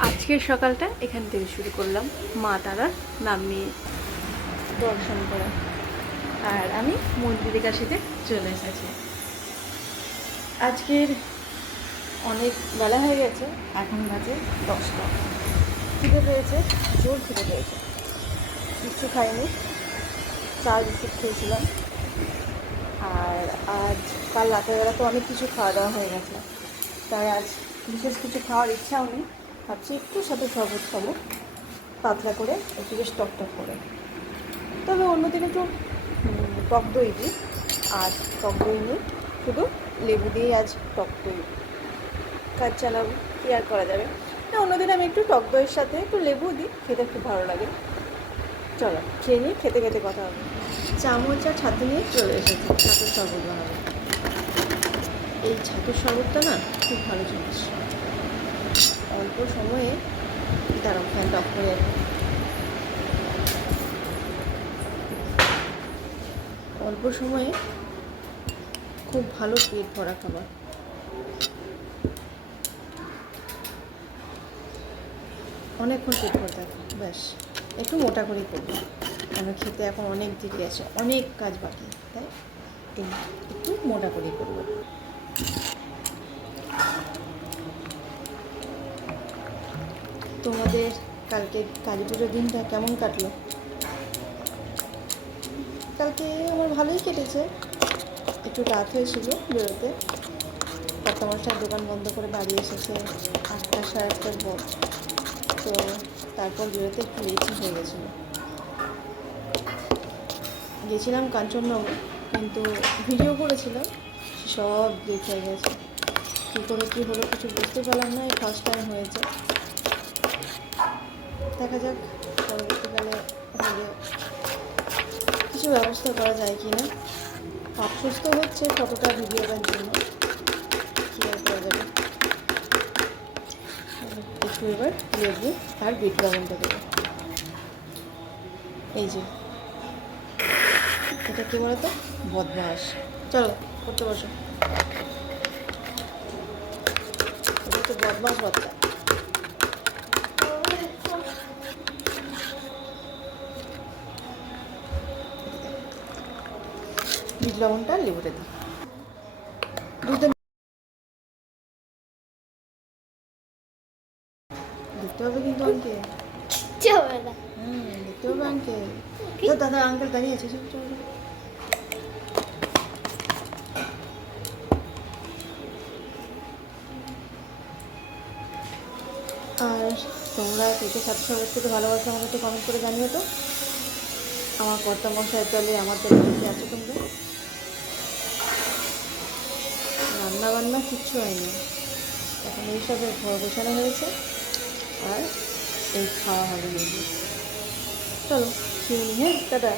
আজকের সকালটা এখান থেকে শুরু করলাম, মা তারার নাম নিয়ে দর্শন করা। আর আমি মন্দিরের কাছে চলে এসেছি। আজকের অনেক বেলা হয়ে গেছে, এখন বাজে 10টা। খিদে পেয়েছে, জোর খিদে পেয়েছে। কিচ্ছু খাইনি, চা বিস্কুট খেয়েছিলাম। আর আজ কাল রাতের বেলা তো অনেক কিছু খাওয়া দাওয়া হয়ে গেছে, তাই আজ বিশেষ কিছু খাওয়ার ইচ্ছাও নেই। ভাবছি একটু সাথে শরবত খাবো, পাতলা করে, একটু বেশ টকটক করে। তবে অন্যদিন একটু টক দই দিই, আজ টক দই নেই, শুধু লেবু দিয়েই আজ টক দই কাজ চালাবো। কী আর করা যাবে। না, অন্যদিন আমি একটু টক দইয়ের সাথে একটু লেবু দিই, খেতে খুব ভালো লাগে। চলো খেয়ে নিয়ে খেতে খেতে কথা হবে। চামচ আর ছাতু নিয়ে চলে এসেছি ছাতুর শরবত বানাবো। এই ছাতুর শরবতটা না খুব ভালো জিনিস। অল্প সময়ে দাঁড়াও, ফ্যানটা অফ করে রাখো। অল্প সময়ে খুব ভালো পেট ভরা খাবার। অনেকক্ষণ পেট ভরে থাকে, ব্যাস একটু মোটা করেই করবো, কেন খেতে এখন অনেক দেরি আছে, অনেক কাজ বাকি, তাই এই একটু মোটা করেই করবো। তোমাদের কালকে কালী পুজোর দিনটা কেমন কাটলো? কালকে আমার ভালোই কেটেছে, একটু রাত হয়েছিল বেরোতে। কর্তামশাই দোকান বন্ধ করে বাড়ি এসেছে 8টা সাড়ে 8টার পর, তো তারপর বেরোতে একটু লেটই হয়ে গেছিলো। গেছিলাম কাঞ্চননগর, কিন্তু ভিডিও করেছিলাম, সব লেট হয়ে গেছে। কী করে কী হলো কিছু বুঝতে পারলাম না, এই ফার্স্ট টাইম হয়েছে। দেখা যাক পরবর্তীকালে হলে কিছু ব্যবস্থা করা যায় কি না। সুস্থ হচ্ছে ফটোটা ভিডিওটার জন্য, কী আর করা যাবে। একটু এবার লেবু আর বিট লবণটা দেবো। এই যে এটা কী বলতো, বদমাস। চলো করতে বসো, এটা তো বদমাস বাচ্চা। বিট লবণটা লেবুটা দিই, দুধে দেখতে হবে কিন্তু আঙ্কেল। দেখতে হবে আঙ্কেল। তো দাদা আঙ্কেল দাঁড়িয়ে আছে, সব চলো। আর তোমরা কে কে ছাত্র সমাজ থেকে ভালোবাসো আমাকে একটু কমেন্ট করে জানিও তো। আমার কর্তামশায়ের দলে আমার দলে কে আছো তোমরা? রান্না বান্না কিচ্ছু হয়নি, এখন এইসবের ঘর গোছানো হয়েছে, আর এই খাওয়া হবে। চলো খেয়ে নি, হ্যাঁ, টাটা।